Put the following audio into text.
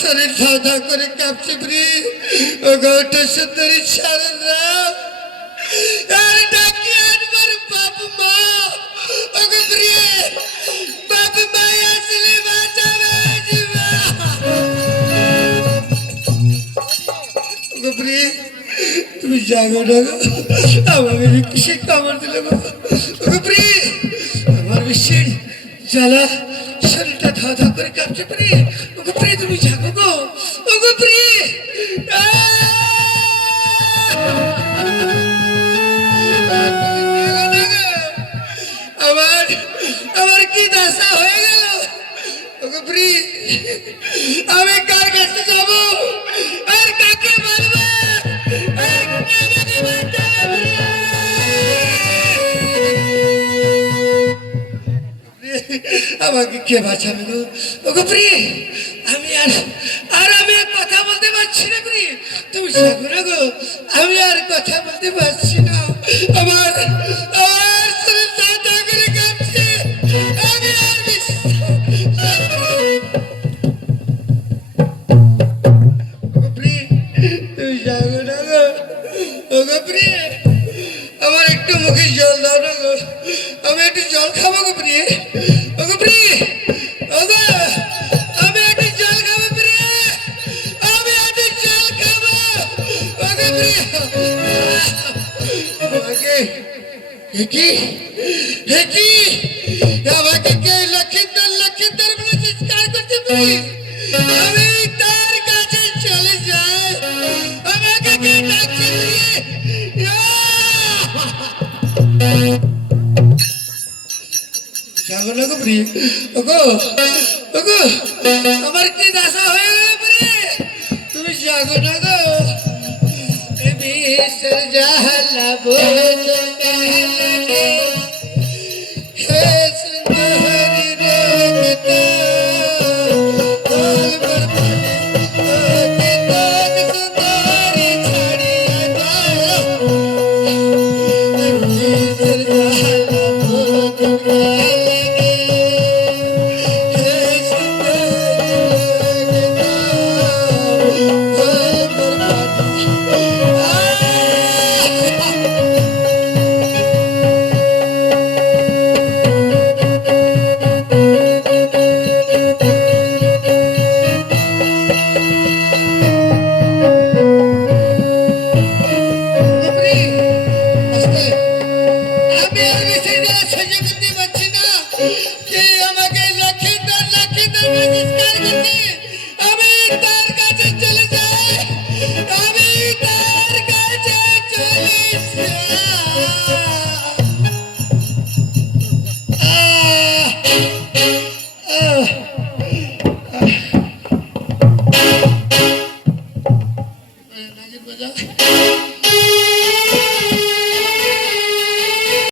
শরীর ধাও ধাও করে কাঁপছে প্রি ও গৌটা সুন্দরী সারদা আর ডাকি আনবার বাপ মা ও গো প্রি বাপ মা আসলে বাঁচাবে জীবা ও গো প্রি তুমি জাগো না আমাকে কিসে কামড় দিলে বাবা ও গো প্রি আমার বেশি জ্বালা শরীরটা ধাও ধাও করে কাঁপছে প্রি ওগো প্রি তুমি জাগো গো ওগো প্রি আমার আমার কি দশা হয়ে গেল ওগো প্রি আমি কার কাছে যাব আর কাকে বলবো আর কে আমাকে বাঁচাবে আমাকে কে বাঁচাবে গো ওগো প্রি আমি আর আমি কথা বলতে পারছি না প্রি তুমি জাগো না গো আমি আর কথা বলতে পারছি না আমার আর শরীর দাদা করে কাঁপছে আমি আর ওগো প্রি তুমি জাগো না গো ওগো প্রি আমার একটু মুখে জল দাও না গো আমি একটু জল খাবো গো প্রি ওগো প্রি ওগো আমি একটু জল খাবো প্রি আমি একটু জল খাবো ওগো প্রি আমাকে কি আমাকে কে লক্ষিন্দর বলে চিৎকার করতে প্রি আমি তার কাছে চলে যাই আমাকে কে ডাকছে প্রি জাগো না গো প্রি ওগো ওগো আমার কি দশা হয়ে গেল প্রি তুমি জাগো না গো বিসর জাহলা বোঝ কালকে হে সুন্দরী রোগতা